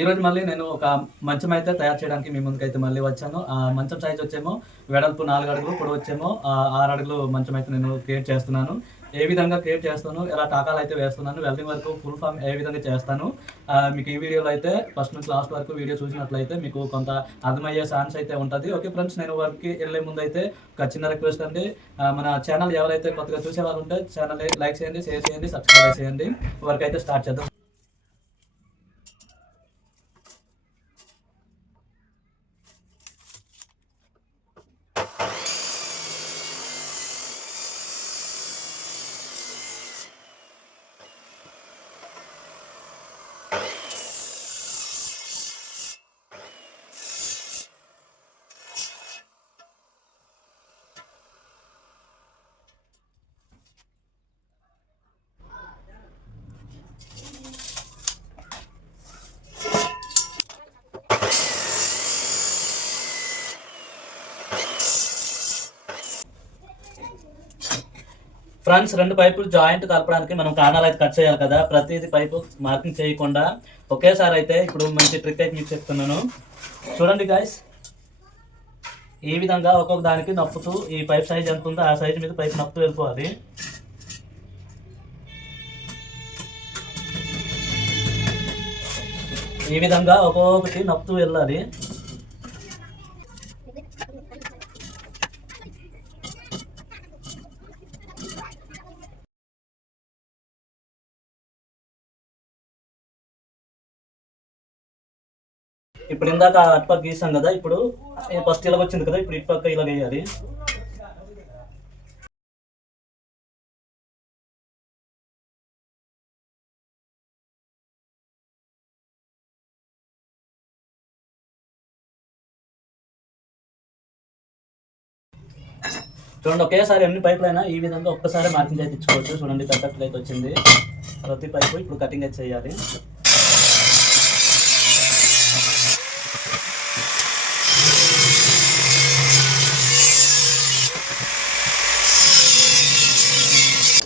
ఈరోజు మళ్ళీ నేను ఒక మంచం అయితే తయారు చేయడానికి మీ ముందుకైతే మళ్ళీ వచ్చాను. మంచం సైజ్ వచ్చేమో వెడల్పు 4 అడుగులు, పొడవు వచ్చేమో 6 అడుగులు మంచం అయితే నేను క్రియేట్ చేస్తున్నాను. ఏ విధంగా క్రియేట్ చేస్తాను, ఎలా టాకాలు అయితే వేస్తున్నాను, వెల్డింగ్ వరకు ఫుల్ ఫామ్ ఏ విధంగా చేస్తాను, మీకు ఈ వీడియోలో అయితే ఫస్ట్ నుంచి లాస్ట్ వరకు వీడియో చూసినట్లయితే మీకు కొంత అర్థమయ్యే ఛాన్స్ అయితే ఉంటుంది. ఓకే ఫ్రెండ్స్, నేను వర్క్కి వెళ్ళే ముందు అయితే ఒక చిన్న రిక్వెస్ట్ అండి. మన ఛానల్ ఎవరైతే కొత్తగా చూసేవాళ్ళు ఉంటే ఛానల్ లైక్ చేయండి, షేర్ చేయండి, సబ్స్క్రైబ్ చేయండి. వర్క్ అయితే స్టార్ట్ చేద్దాం. ఫ్రెండ్స్, 2 పైపులు జాయింట్ కలపడానికి మనం కారణాలు అయితే కట్ చేయాలి కదా. ప్రతిదీ పైపు మార్కింగ్ చేయకుండా ఒకేసారి అయితే ఇప్పుడు మంచి ట్రిక్ అయితే మీకు చెప్తున్నాను. చూడండి గాయస్, ఈ విధంగా ఒక్కొక్క దానికి నప్పుతూ ఈ పైప్ సైజ్ ఎంత ఉందో ఆ సైజ్ మీద పైప్ నప్పుతూ వెళ్ళిపోవాలి. ఈ విధంగా ఒక్కొక్కటి నప్పుతూ వెళ్ళాలి. ఇప్పుడు ఇందాక అటుపక్క గీసాం కదా, ఇప్పుడు ఫస్ట్ ఇలా వచ్చింది కదా, ఇప్పుడు ఇటుపక్క ఇలా వేయాలి. చూడండి, ఒకేసారి ఎన్ని పైపులు అయినా ఈ విధంగా ఒక్కసారి మార్కింగ్ అయితే ఇచ్చుకోవచ్చు. చూడండి, పర్ఫెక్ట్ అయితే వచ్చింది. ప్రతి పైపు ఇప్పుడు కటింగ్ అయితే చేయాలి.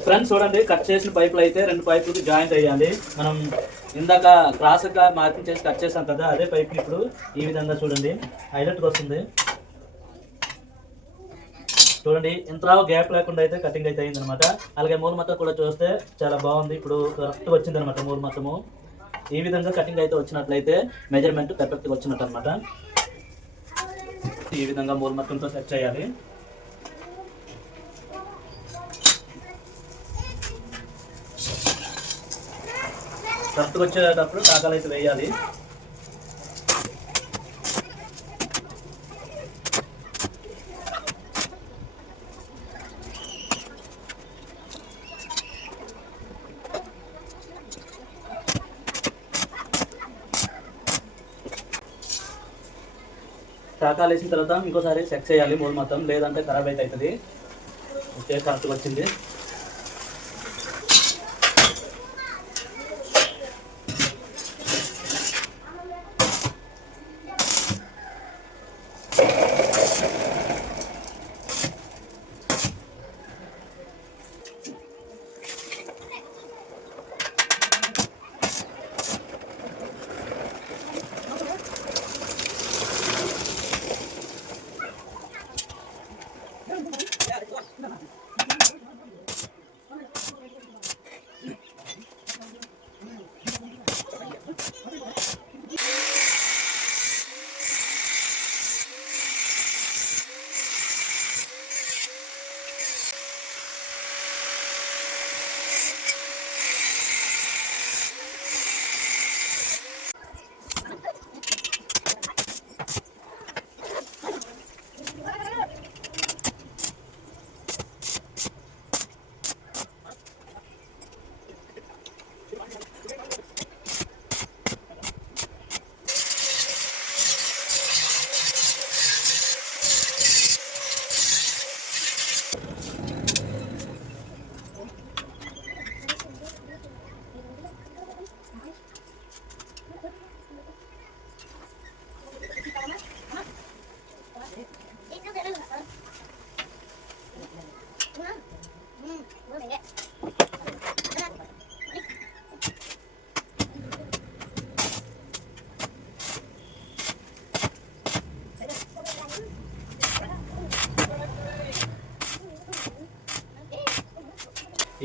ఫ్రెండ్స్ చూడండి, కట్ చేసిన పైపులు అయితే 2 పైపులకి జాయింట్ అయ్యాలి. మనం ఇందాక క్రాస్గా మార్కింగ్ చేసి కట్ చేసాం కదా, అదే పైపు ఇప్పుడు ఈ విధంగా చూడండి హైలైట్గా వస్తుంది. చూడండి, ఇంత గ్యాప్ లేకుండా అయితే కటింగ్ అయితే అయింది అనమాట. అలాగే మూల మొత్తం కూడా చూస్తే చాలా బాగుంది. ఇప్పుడు కరెక్ట్గా వచ్చింది అనమాట మూల మొత్తము. ఈ విధంగా కటింగ్ అయితే వచ్చినట్లయితే మెజర్మెంట్ పర్ఫెక్ట్గా వచ్చినట్టు అనమాట. ఈ విధంగా మూల మొత్తంతో సెట్ చేయాలి. కరెక్ట్గా వచ్చేటప్పుడు టాకాలు అయితే వేయాలి. టాకాలు వేసిన తర్వాత ఇంకోసారి చెక్ చేయాలి మూల మొత్తం, లేదంటే ఖరాబ్ అయితే అవుతుంది. ఓకే, కరెక్ట్గా వచ్చింది.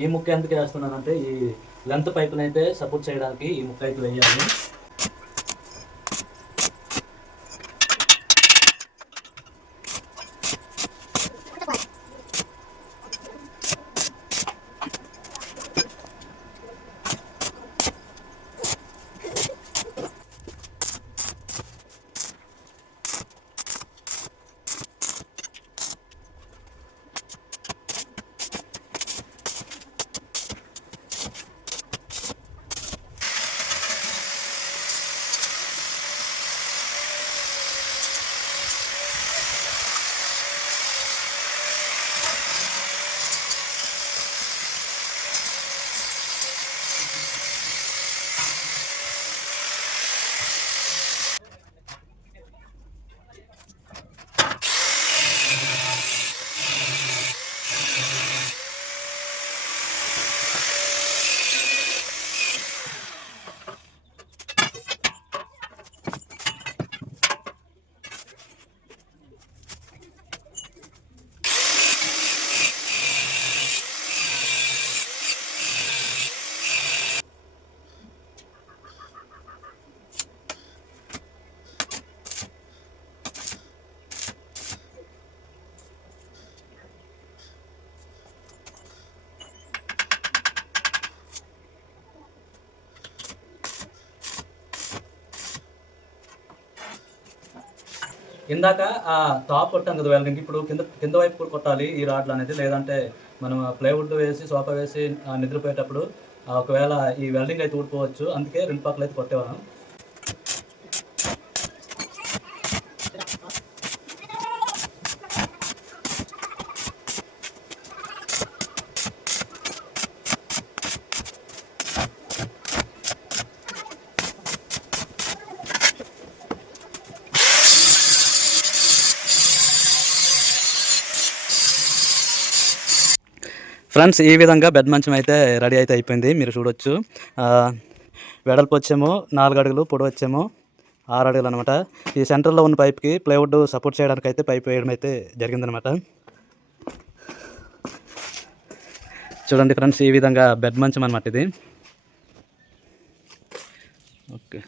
ఈ ముక్క ఎందుకు వేస్తున్నానంటే ఈ లెంత్ పైపుని అయితే సపోర్ట్ చేయడానికి ఈ ముక్క అయితే వేయాలి. ఇందాక ఆ టాప్ కొట్టాం కదా వెల్డింగ్, ఇప్పుడు కింద వైపు కూడా కొట్టాలి ఈ రాడ్లు అనేది. లేదంటే మనం ప్లైవుడ్ వేసి సోఫా వేసి నిద్రపోయేటప్పుడు ఒకవేళ ఈ వెల్డింగ్ అయితే ఊడిపోవచ్చు. అందుకే 2 పక్కలు అయితే కొట్టేవాళ్ళం. ఫ్రెండ్స్, ఈ విధంగా బెడ్ మంచం అయితే రెడీ అయితే అయిపోయింది. మీరు చూడొచ్చు. వెడల్పు వచ్చేమో 4 అడుగులు, పొడవు వచ్చేమో 6 అడుగులు అనమాట. ఈ సెంటర్లో ఉన్న పైప్కి ప్లైవుడ్ సపోర్ట్ చేయడానికి అయితే పైప్ వేయడం అయితే జరిగిందనమాట. చూడండి ఫ్రెండ్స్, ఈ విధంగా బెడ్ మంచం అనమాట ఇది. ఓకే,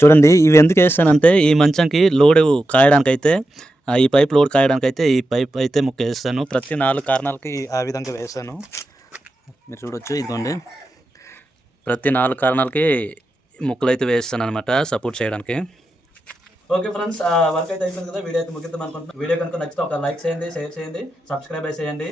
చూడండి ఇవి ఎందుకు వేస్తానంటే ఈ మంచంకి లోడ్ కాయడానికైతే ఈ పైప్ లోడ్ కాయడానికైతే ఈ పైప్ అయితే ముక్క వేస్తాను. ప్రతి 4 కారణాలకి ఆ విధంగా వేస్తాను. మీరు చూడొచ్చు, ఇదిగోండి ప్రతి 4 కారణాలకి ముక్కలు అయితే వేస్తాను అనమాట సపోర్ట్ చేయడానికి. ఓకే ఫ్రెండ్స్, వర్క్ అయితే అయిపోయింది కదా. వీడియో అయితే ముగిద్దాం అనుకుంటున్నాను. వీడియో కనుక నచ్చితే ఒక లైక్ చేయండి, షేర్ చేయండి, సబ్స్క్రైబ్ చేయండి.